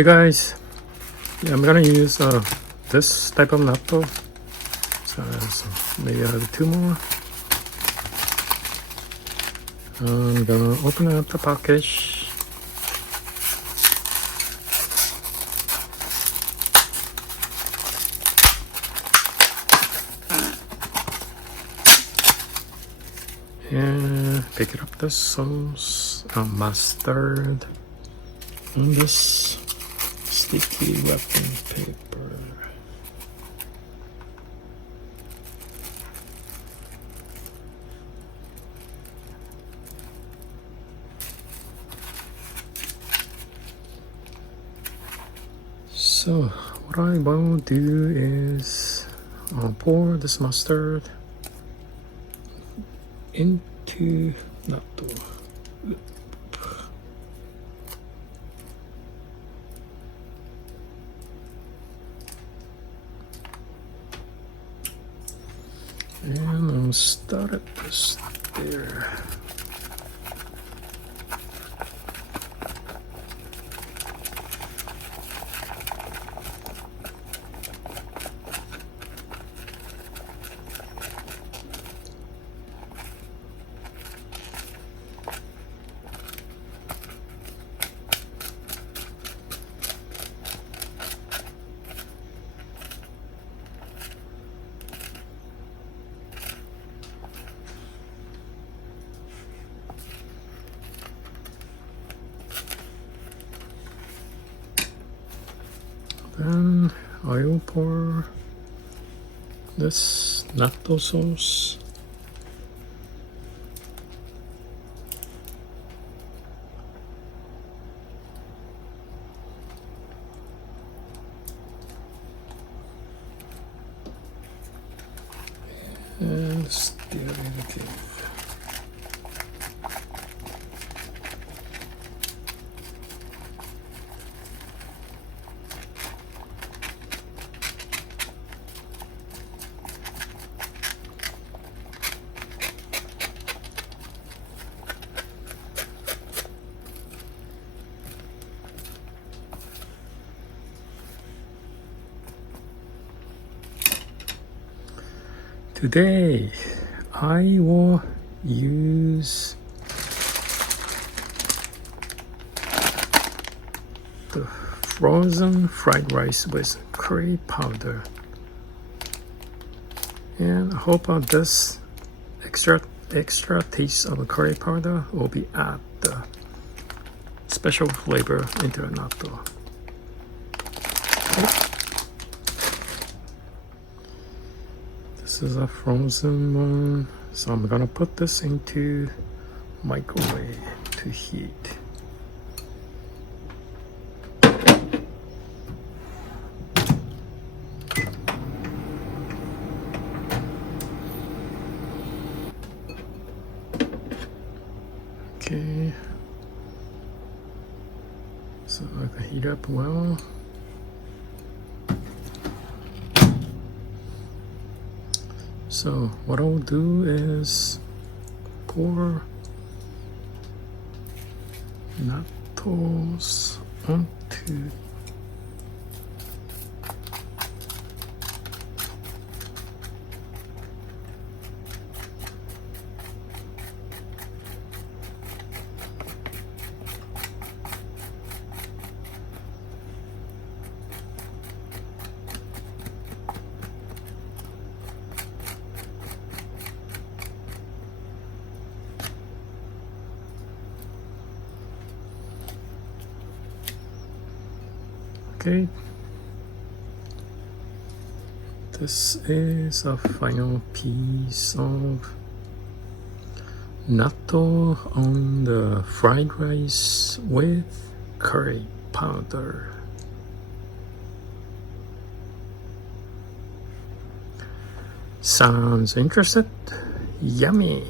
Hey guys, I'm gonna use this type of natto. So maybe I have 2 more. I'm gonna open up the package. And pick it up the sauce, mustard, and this sticky wrapping paper. So what I will do is pour this mustard into natto. And I'll start it just there. Then I will pour this natto sauce. And stir it again. Today I will use the frozen fried rice with curry powder, and I hope this extra taste of the curry powder will be add the special flavor into the natto. This is a frozen one, so I'm gonna put this into microwave to heat. Okay, so I can heat up well. So what I'll do is pour nattos onto Okay, this is a final piece of natto on the fried rice with curry powder. Sounds interested? Yummy!